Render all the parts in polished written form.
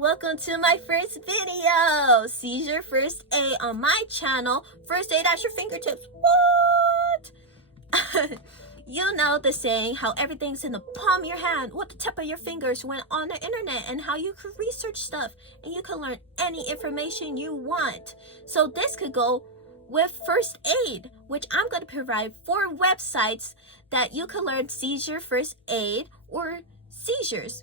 welcome to my first video, Seizure First Aid on my channel. First aid at your fingertips. What? You know the saying, how everything's in the palm of your hand, what the tip of your fingers went on the internet, and how you could research stuff and you can learn any information you want. So this could go with first aid, which I'm going to provide 4 websites that you can learn seizure first aid or seizures.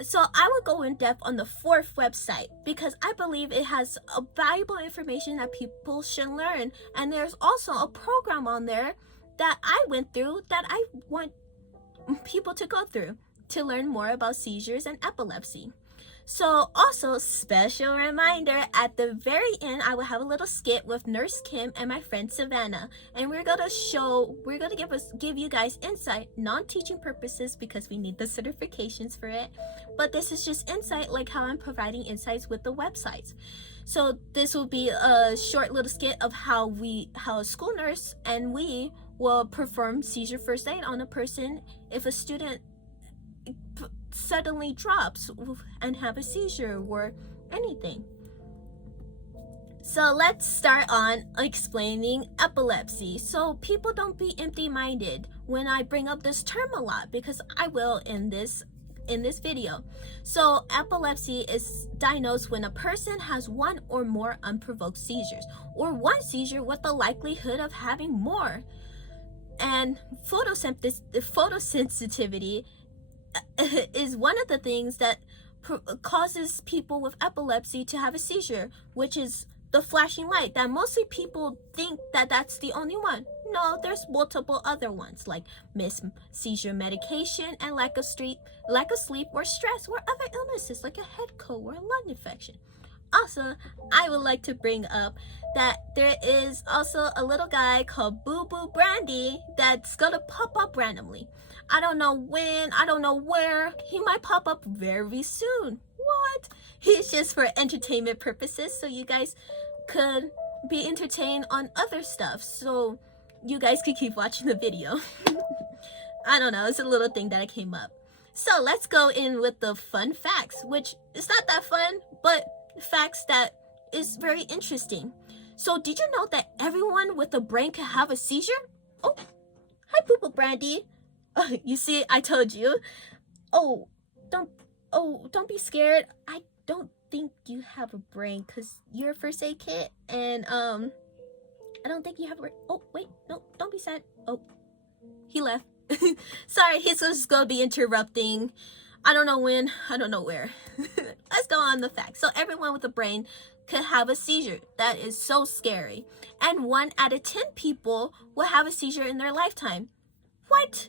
So I will go in depth on the 4th website because I believe it has a valuable information that people should learn. And there's also a program on there that I went through that I want people to go through to learn more about seizures and epilepsy. So also, special reminder, at the very end, I will have a little skit with Nurse Kim and my friend Savannah. And we're going to give you guys insight, non-teaching purposes because we need the certifications for it. But this is just insight, like how I'm providing insights with the websites. So this will be a short little skit of how a school nurse and we will perform seizure first aid on a person if a student suddenly drops and have a seizure or anything. So let's start on explaining epilepsy. So people don't be empty-minded when I bring up this term a lot, because I will in this video. So epilepsy is diagnosed when a person has one or more unprovoked seizures, or one seizure with the likelihood of having more. And photosensitivity is one of the things that causes people with epilepsy to have a seizure, which is the flashing light, that mostly people think that that's the only one. No, there's multiple other ones, like missed seizure medication and lack of sleep or stress, or other illnesses like a head cold or a lung infection. Also, I would like to bring up that there is also a little guy called Boo Boo Bandy that's gonna pop up randomly. I don't know when, I don't know where. He might pop up very soon. What? He's just for entertainment purposes, so you guys could be entertained on other stuff, so you guys could keep watching the video. I don't know, it's a little thing that I came up. So let's go in with the fun facts, which is not that fun, but facts that is very interesting. So did you know that everyone with a brain can have a seizure? Oh, hi Boo Boo Bandy. You see, I told you. Don't be scared. I don't think you have a brain because you're a first aid kit, and I don't think you have a brain. Oh wait, no, don't be sad. Oh, he left. Sorry, he's just gonna be interrupting. I don't know when, I don't know where. Let's go on the facts. So everyone with a brain could have a seizure. That is so scary. And 1 out of 10 people will have a seizure in their lifetime. What?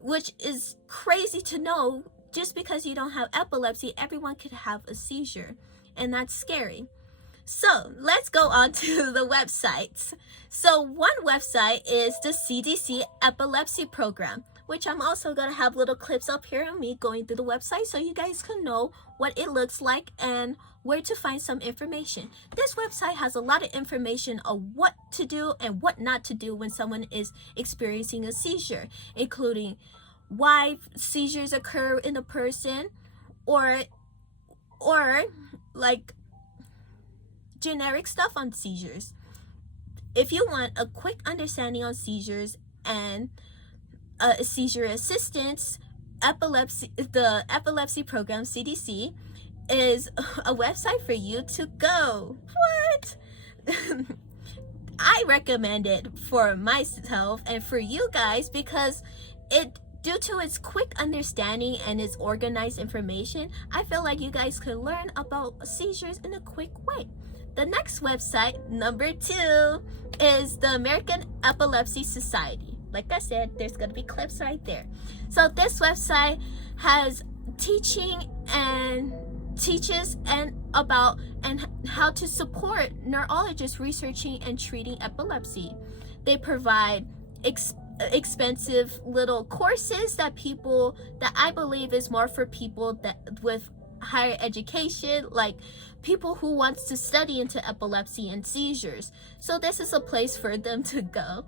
Which is crazy to know. Just because you don't have epilepsy, everyone could have a seizure. And that's scary. So let's go on to the websites. So one website is the CDC Epilepsy Program, which I'm also going to have little clips up here of me going through the website so you guys can know what it looks like and where to find some information. This website has a lot of information on what to do and what not to do when someone is experiencing a seizure, including why seizures occur in a person, or like generic stuff on seizures. If you want a quick understanding on seizures and seizure assistance, the Epilepsy Program, CDC, is a website for you to go. What? I recommend it for myself and for you guys because due to its quick understanding and its organized information, I feel like you guys could learn about seizures in a quick way. The next website, number 2, is the American Epilepsy Society. Like I said, there's going to be clips right there. So this website has teaches about how to support neurologists researching and treating epilepsy. They provide expensive little courses that I believe is more for people that with higher education, like people who wants to study into epilepsy and seizures. So this is a place for them to go.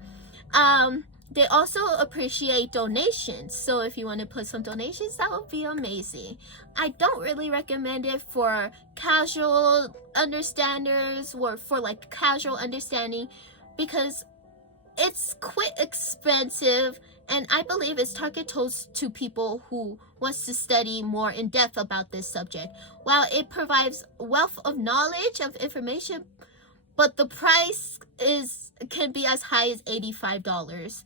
They also appreciate donations, so if you want to put some donations, that would be amazing. I don't really recommend it for casual understanders or for like casual understanding, because it's quite expensive, and I believe it's targeted to people who wants to study more in depth about this subject. While it provides wealth of knowledge of information, but the price can be as high as $85.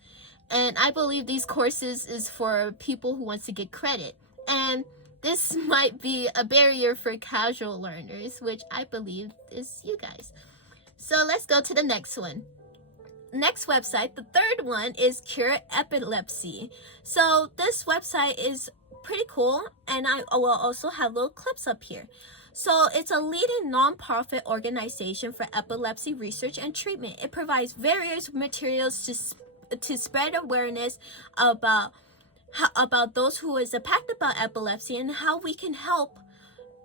And I believe these courses is for people who wants to get credit. And this might be a barrier for casual learners, which I believe is you guys. So let's go to the next one. Next website, the third one, is Cure Epilepsy. So this website is pretty cool, and I will also have little clips up here. So it's a leading non-profit organization for epilepsy research and treatment. It provides various materials to spread awareness about those who is impacted by epilepsy and how we can help.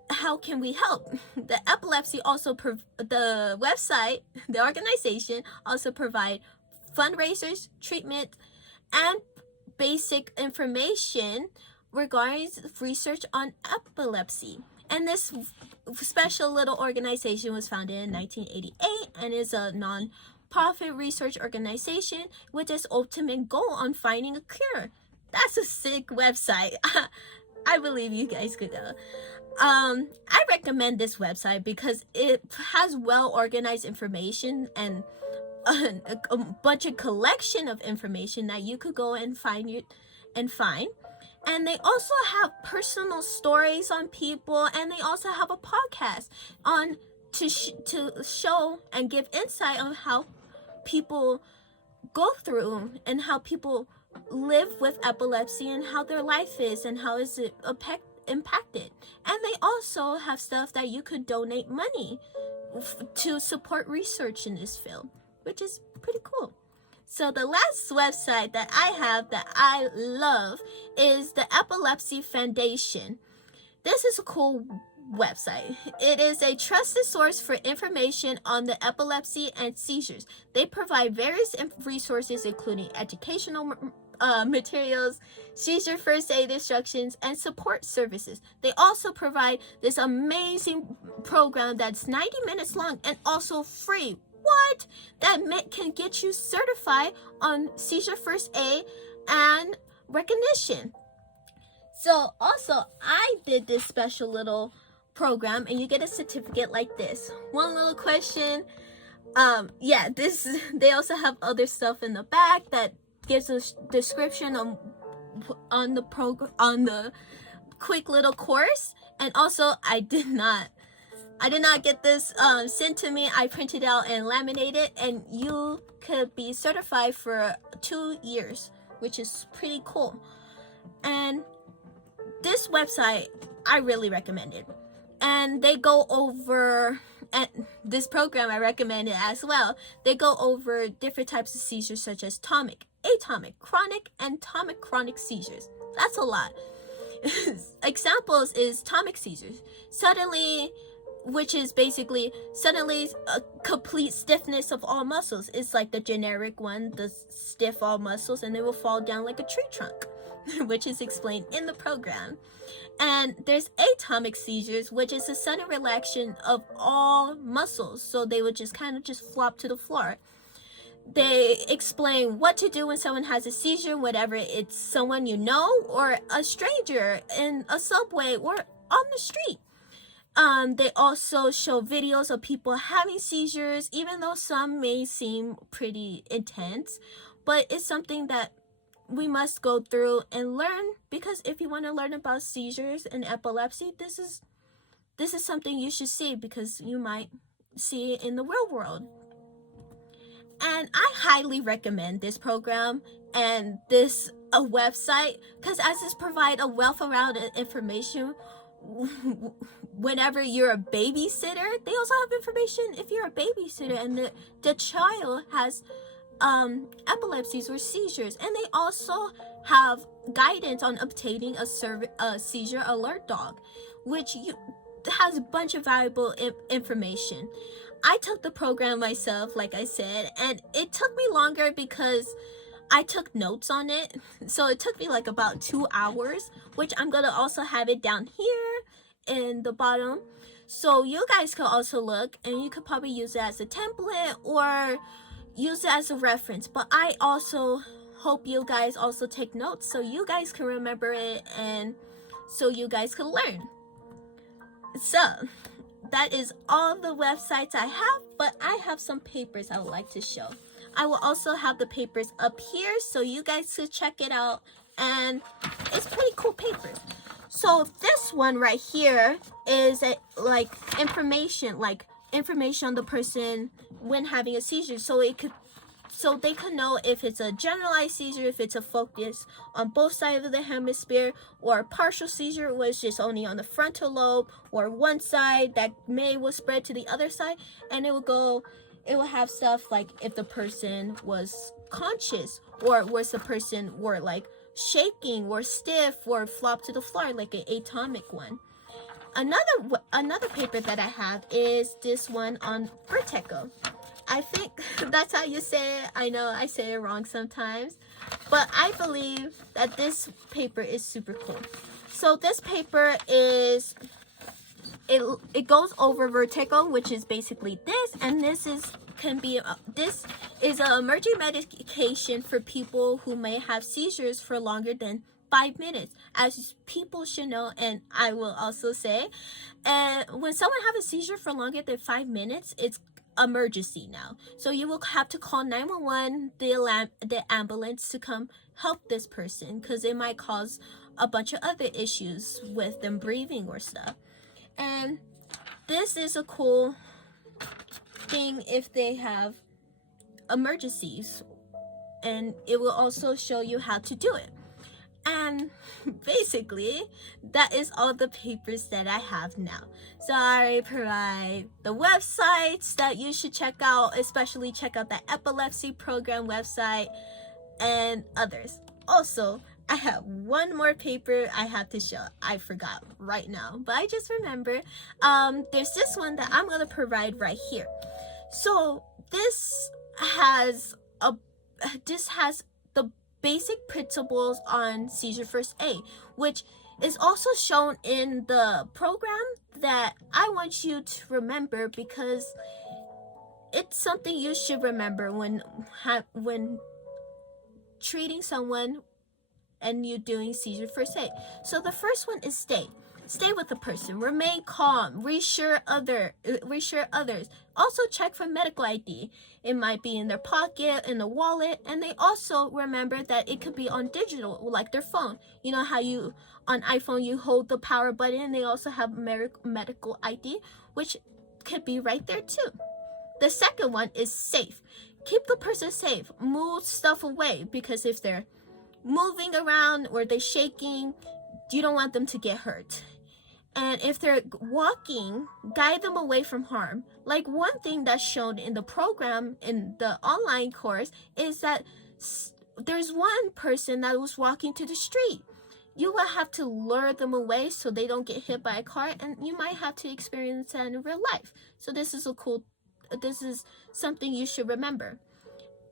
How can we help? The epilepsy also the website, the organization also provide fundraisers, treatment, and basic information regarding research on epilepsy. And this special little organization was founded in 1988 and is a non-profit research organization with its ultimate goal on finding a cure. That's a sick website. I believe you guys could go. I recommend this website because it has well organized information and a bunch of collection of information that you could go and find. And they also have personal stories on people, and they also have a podcast on to show and give insight on how people go through and how people live with epilepsy and how their life is and how is it impacted. And they also have stuff that you could donate money to support research in this field, which is pretty cool. So the last website that I have that I love is the Epilepsy Foundation. This is a cool website. It is a trusted source for information on the epilepsy and seizures. They provide various resources including educational materials, seizure first aid instructions, and support services. They also provide this amazing program that's 90 minutes long and also free. What? That can get you certified on seizure first aid and recognition. So also, I did this special little program, and you get a certificate like this. One little question. They also have other stuff in the back that gives a description on the quick little course. And also, I did not get this sent to me. I printed out and laminated, and you could be certified for 2 years, which is pretty cool. And this website, I really recommend it. And they go over, and this program I recommend it as well. They go over different types of seizures such as atomic, atomic, chronic, and atomic-chronic seizures. That's a lot. Examples is atomic seizures. Which is basically suddenly a complete stiffness of all muscles. It's like the generic one, the stiff all muscles, and they will fall down like a tree trunk, which is explained in the program. And there's atomic seizures, which is a sudden relaxation of all muscles. So they would just kind of flop to the floor. They explain what to do when someone has a seizure, whether it's someone you know or a stranger in a subway or on the street. They also show videos of people having seizures, even though some may seem pretty intense, but it's something that we must go through and learn, because if you want to learn about seizures and epilepsy, this is something you should see, because you might see it in the real world. And I highly recommend this program and this website, because as this provide a wealth around information. Whenever you're a babysitter, they also have information if you're a babysitter and the child has epilepsies or seizures. And they also have guidance on obtaining a seizure alert dog, which has a bunch of valuable information. I took the program myself, like I said, and it took me longer because I took notes on it, so it took me like about 2 hours, which I'm gonna also have it down here in the bottom, so you guys can also look, and you could probably use it as a template or use it as a reference. But I also hope you guys also take notes so you guys can remember it and so you guys can learn. So that is all the websites I have, but I have some papers I would like to show. I will also have the papers up here so you guys could check it out, and it's pretty cool papers. So this one right here is like information on the person when having a seizure, so they could know if it's a generalized seizure, if it's a focus on both sides of the hemisphere, or a partial seizure was just only on the frontal lobe, or one side that will spread to the other side. And it will have stuff like if the person was conscious, or was the person were like shaking or stiff or flop to the floor, like an atomic one. Another paper that I have is this one on vertigo. I think that's how you say it. I know I say it wrong sometimes, but I believe that this paper is super cool. So this paper is, it goes over vertigo, which is basically this, and this is an emergency medication for people who may have seizures for longer than 5 minutes, as people should know, and I will also say. And when someone have a seizure for longer than 5 minutes, it's emergency now. So you will have to call 911, the ambulance, to come help this person, because it might cause a bunch of other issues with them breathing or stuff. And this is a cool thing if they have emergencies, and it will also show you how to do it. And basically, that is all the papers that I have now. So I provide the websites that you should check out, especially check out the epilepsy program website and others. Also, I have one more paper I have to show. I forgot right now, but I just remember. There's this one that I'm gonna provide right here. So this has the basic principles on seizure first aid, which is also shown in the program that I want you to remember, because it's something you should remember when treating someone and you're doing seizure first aid. So the first one is stay with the person, remain calm, reassure others. Also check for medical ID. It might be in their pocket, in the wallet, and they also remember that it could be on digital, like their phone. You know how on iPhone you hold the power button, and they also have medical ID, which could be right there too. The second one is safe. Keep the person safe. Move stuff away, because if they're moving around or they're shaking, you don't want them to get hurt. And if they're walking, guide them away from harm. Like one thing that's shown in the program, in the online course, is that there's one person that was walking to the street. You will have to lure them away so they don't get hit by a car, and you might have to experience that in real life. So this is something you should remember.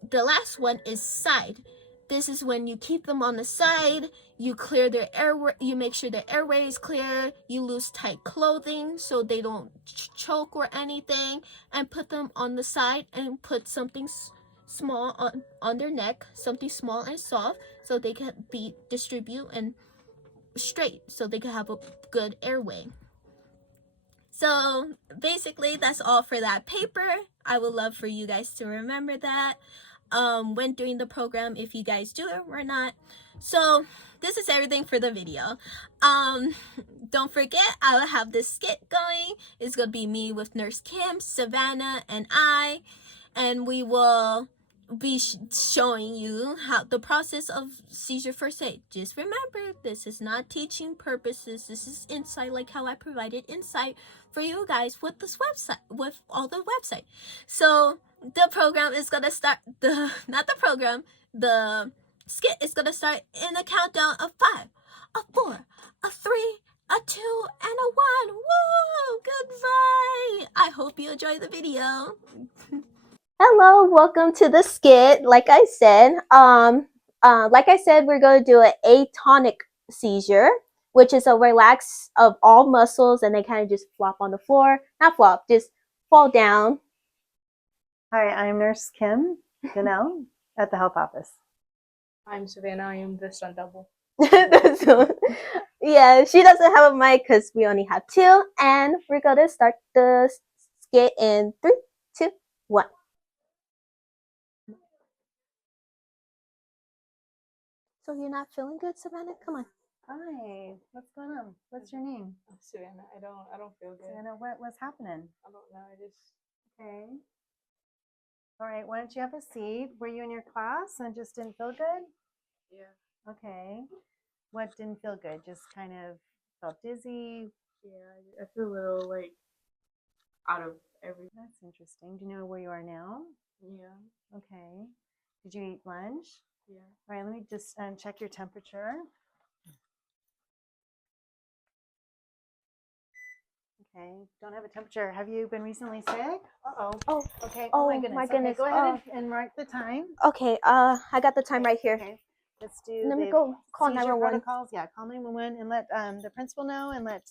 The last one is side. This is when you keep them on the side, you clear their airway, you make sure their airway is clear, you loose tight clothing so they don't choke or anything, and put them on the side and put something small on their neck, something small and soft, so they can distribute and straight, so they can have a good airway. So basically that's all for that paper. I would love for you guys to remember that when doing the program, if you guys do it or not. So this is everything for the video. Don't forget, I will have this skit going. It's gonna be me with Nurse Kim, Savannah, and I, and we will be showing you how the process of seizure first aid. Just remember, this is not teaching purposes. This is insight, like how I provided insight for you guys with this website, with all the website. So the program is gonna start. The skit is gonna start in a countdown of 5, a 4, a 3, a 2, and a 1. Woo! Goodbye. I hope you enjoy the video. Hello, welcome to the skit. Like I said, we're going to do an atonic seizure, which is a relax of all muscles, and they kind of just flop on the floor. Not flop, just fall down. Hi, I'm Nurse Kim Gunnell at the health office. I'm Savannah. I am the stunt double. Yeah, she doesn't have a mic because we only have two, and we're going to start the skit in 3, 2, 1. So you're not feeling good, Savannah? Come on. Hi, what's going on? What's your name? Savannah. I don't feel good. Savannah, what's happening? I don't know. I just Okay. All right, why don't you have a seat? Were you in your class and just didn't feel good? yeah. Okay. What didn't feel good? Just kind of felt dizzy? Yeah. I feel a little like out of everything. That's interesting. Do you know where you are now? Yeah. Okay. Did you eat lunch? Yeah. All right, let me just check your temperature. Okay, don't have a temperature. Have you been recently sick? Uh-oh. Oh, okay. oh my goodness. my goodness. Okay, go ahead and mark the time. Okay, I got the time Okay, right here. Okay. Let's do Let me the go call seizure 911. protocols. Yeah, call 911 and let the principal know and let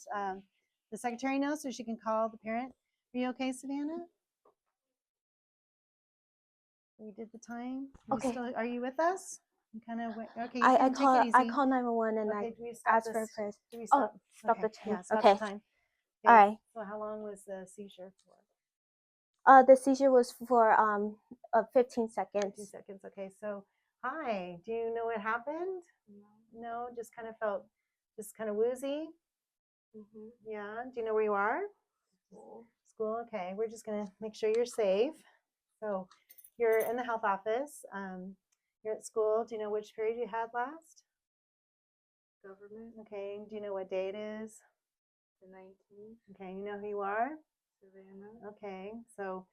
the secretary know so she can call the parent. Are you okay, Savannah? We did the time. Okay. Are you with us? You kind of okay. You I can take it easy. I call 911 and Okay, I do we stop ask this? for a prayer. Do we Oh, stop? stop Okay, the time. yeah, stop Okay. the time. Okay. All right. So how long was the seizure for? The seizure was for 15 seconds. 2 seconds. Okay. So, hi. Do you know what happened? No. Just kind of felt, just kind of woozy. Mm-hmm. Yeah. Do you know where you are? School. School. Okay. We're just gonna make sure you're safe. So, you're in the health office. You're at school. Do you know which period you had last? Government. Okay. Do you know what day it is? The 19th. Okay. You know who you are? Savannah. Okay. So,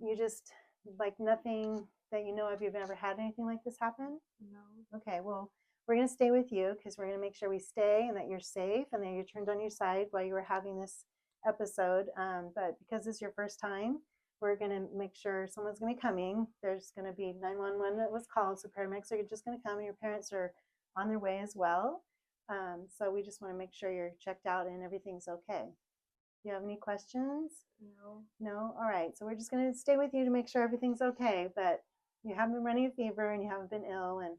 you just like nothing that you know of. You've never had anything like this happen? No. Okay, well, we're going to stay with you because we're going to make sure we stay and that you're safe and that you're turned on your side while you were having this episode. But because this is your first time, we're going to make sure someone's going to be coming. There's going to be 911 that was called, so paramedics are just going to come and your parents are on their way as well. So we just want to make sure you're checked out and everything's okay. Do you have any questions? No. No? All right. So we're just going to stay with you to make sure everything's okay. But you haven't been running a fever and you haven't been ill. And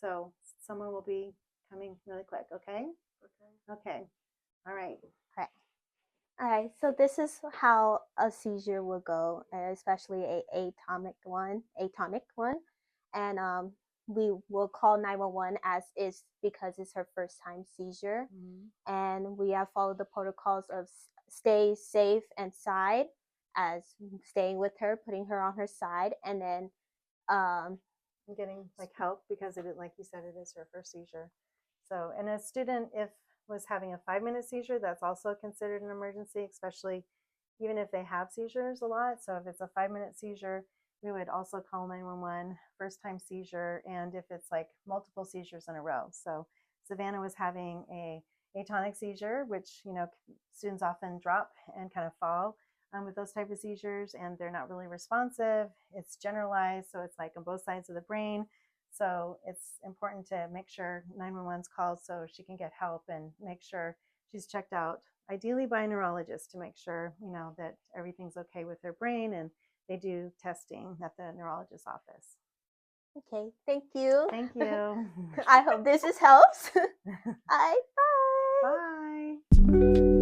so someone will be coming really quick. Okay? Okay. All right. All right. So this is how a seizure will go, especially a atonic one, and we will call 911 as is because it's her first time seizure, and we have followed the protocols of stay safe and side, as staying with her, putting her on her side, and then Getting like help because like you said, it is her first seizure. So, and a student, if was having a 5-minute seizure, that's also considered an emergency, especially even if they have seizures a lot. So if it's a 5-minute seizure, we would also call 911, first time seizure, and if it's like multiple seizures in a row. So Savannah was having a atonic seizure, which, students often drop and kind of fall with those type of seizures, and they're not really responsive. It's generalized, so it's like on both sides of the brain. So it's important to make sure 911's called so she can get help and make sure she's checked out, ideally by a neurologist, to make sure, that everything's okay with her brain, and they do testing at the neurologist's office. Okay, thank you. Thank you. I hope this helps. Bye. Bye.